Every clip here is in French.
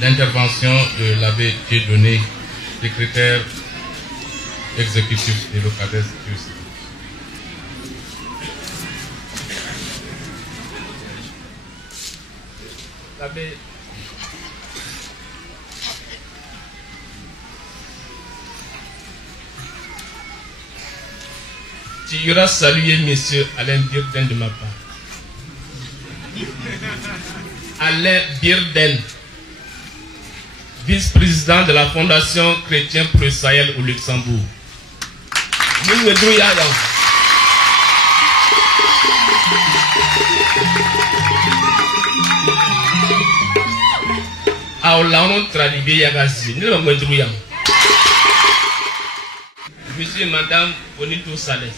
l'intervention de l'abbé Dieudonné, secrétaire exécutif de l'OCADES. L'abbé tu iras saluer M. Alain Birden de ma part. Alain Birden, vice-président de la Fondation Chrétien pour le Sahel au Luxembourg. Monsieur et Madame Bonito Sales.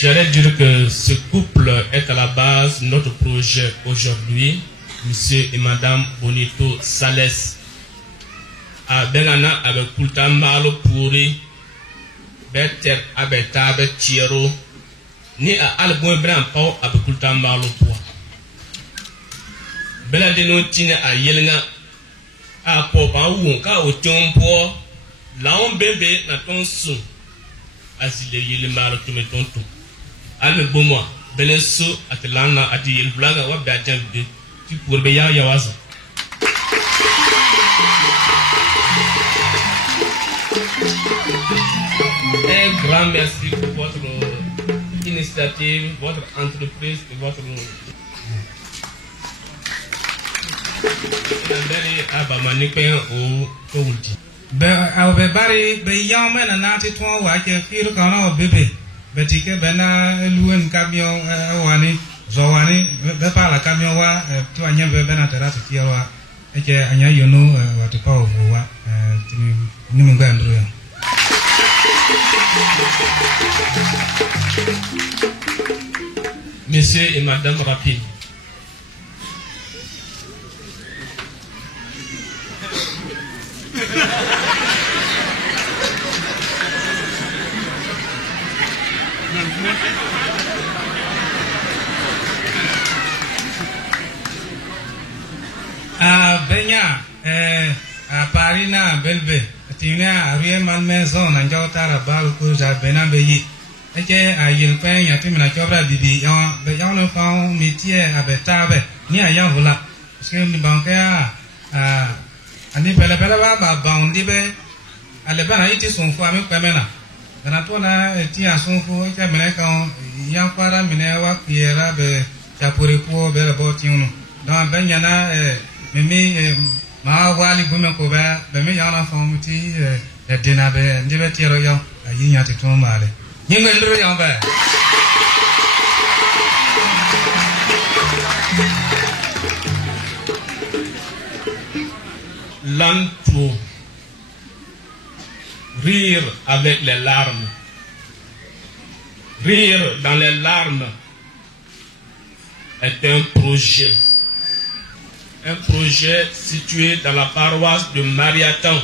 J'allais dire que ce couple est à la base de notre projet aujourd'hui, Monsieur et Madame Bonito Sales. A Belana avec Kulta Malo Pourri, Better Abeta Betiero, ni à Albon Bran Pau avec Kulta Malo Pourri. Bela de no tine a yelinga a popa wonka o tiompo la on bebe na ton su asile yeli maro to me tonto alme bomo beleso atlana ati yel blaga wa bajan de ti pour be ya wasa. Un grand merci pour votre initiative, votre entreprise et votre be bari be yame na nati to wa ke firu kana bebe betike bena luen camion wani zowani be pala camion wa to anya be bena terasa tiwa eke anya yono wa to pa wa ni mo gandro ya. Monsieur et Madame Rapide. Benya a Parina Belbe Tina Ariel Malmaison and Jotara Balcus Bena Beyi. Eke a Yilpen Yatimina Cobra Bibi, the young found Mitier Abetabe near Yavula. Skim the Bankea and the Pelabella Boundibe Alebana it is on Kwame Pamela. The Natona Tia Sunfu Camerecon Yampara Minewa Piera Be Chapurico Bella Botiuno. Don Benyana Mimi Mawali Bumakoba, the Mayana Fomiti, a dinner bear, Divetiro, a yinya to Tomale. You will do your best. L'antou, rire avec les larmes, rire dans les larmes est un projet situé dans la paroisse de Mariatan,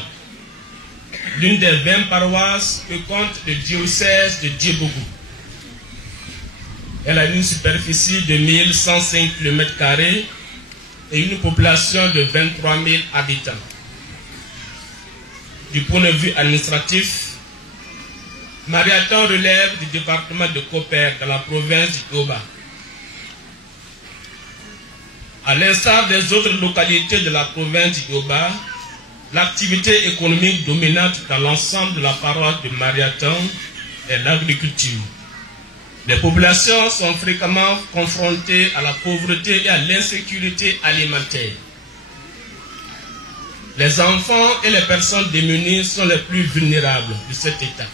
l'une des 20 paroisses que compte le diocèse de Djibougou. Elle a une superficie de 1105 km² et une population de 23 000 habitants. Du point de vue administratif, Mariatan relève du département de Koper dans la province du Yoba. À l'instar des autres localités de la province du Yoba, l'activité économique dominante dans l'ensemble de la paroisse de Mariatan est l'agriculture. Les populations sont fréquemment confrontées à la pauvreté et à l'insécurité alimentaire. Les enfants et les personnes démunies sont les plus vulnérables de cet état.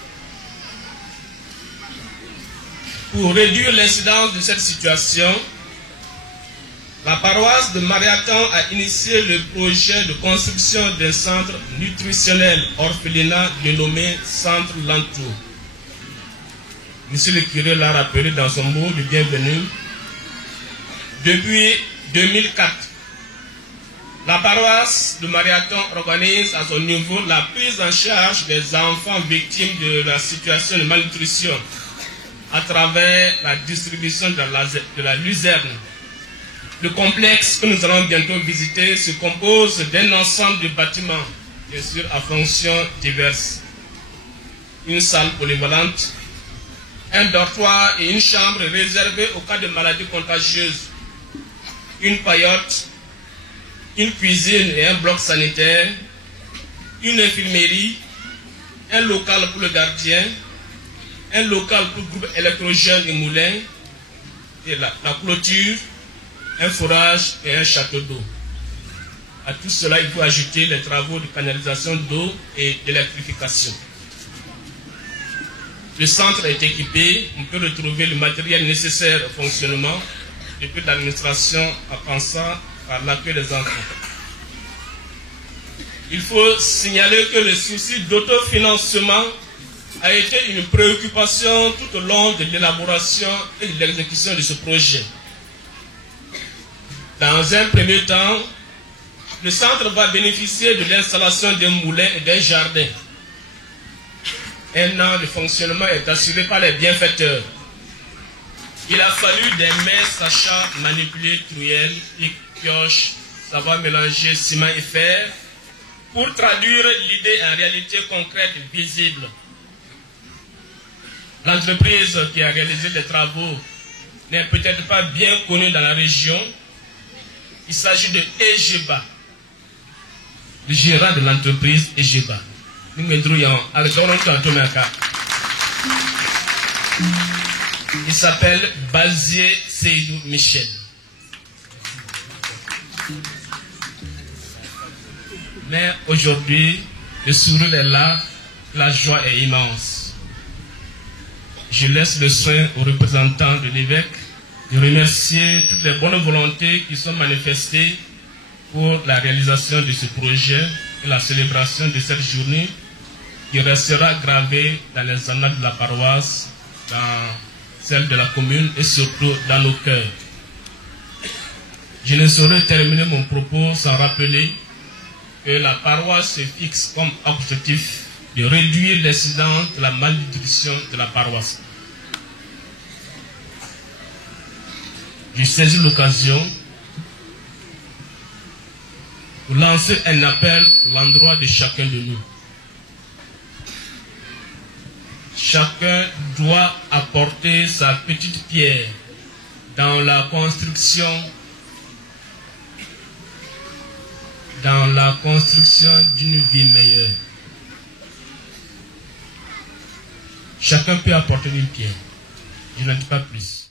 Pour réduire l'incidence de cette situation, la paroisse de Mariatan a initié le projet de construction d'un centre nutritionnel orphelinat dénommé Centre Lantour. Monsieur le curé l'a rappelé dans son mot de bienvenue. Depuis 2004, la paroisse de Mariatan organise à son niveau la prise en charge des enfants victimes de la situation de malnutrition à travers la distribution de la luzerne. Le complexe que nous allons bientôt visiter se compose d'un ensemble de bâtiments, bien sûr à fonctions diverses. Une salle polyvalente, un dortoir et une chambre réservée au cas de maladies contagieuses, une paillote, une cuisine et un bloc sanitaire, une infirmerie, un local pour le gardien, un local pour le groupe électrogène et moulin, et la clôture, un forage et un château d'eau. À tout cela, il faut ajouter les travaux de canalisation d'eau et d'électrification. Le centre est équipé, on peut retrouver le matériel nécessaire au fonctionnement, depuis l'administration en pensant à l'accueil des enfants. Il faut signaler que le souci d'autofinancement a été une préoccupation tout au long de l'élaboration et de l'exécution de ce projet. Dans un premier temps, le centre va bénéficier de l'installation d'un moulin et d'un jardin. Un an de fonctionnement est assuré par les bienfaiteurs. Il a fallu des mains sachant manipuler truelles, pics, pioches, savoir mélanger ciment et fer pour traduire l'idée en réalité concrète et visible. L'entreprise qui a réalisé les travaux n'est peut-être pas bien connue dans la région. Il s'agit de Egeba, le gérant de l'entreprise Egeba. Il s'appelle Bazier Seydou Michel. Mais aujourd'hui, le sourire est là, la joie est immense. Je laisse le soin aux représentants de l'évêque de remercier toutes les bonnes volontés qui sont manifestées pour la réalisation de ce projet et la célébration de cette journée qui restera gravée dans les annales de la paroisse, dans celle de la commune et surtout dans nos cœurs. Je ne saurais terminer mon propos sans rappeler que la paroisse se fixe comme objectif de réduire l'incidence de la malnutrition de la paroisse. Je saisis l'occasion pour lancer un appel à l'endroit de chacun de nous. Chacun doit apporter sa petite pierre dans la construction d'une vie meilleure. Chacun peut apporter une pierre. Je n'en dis pas plus.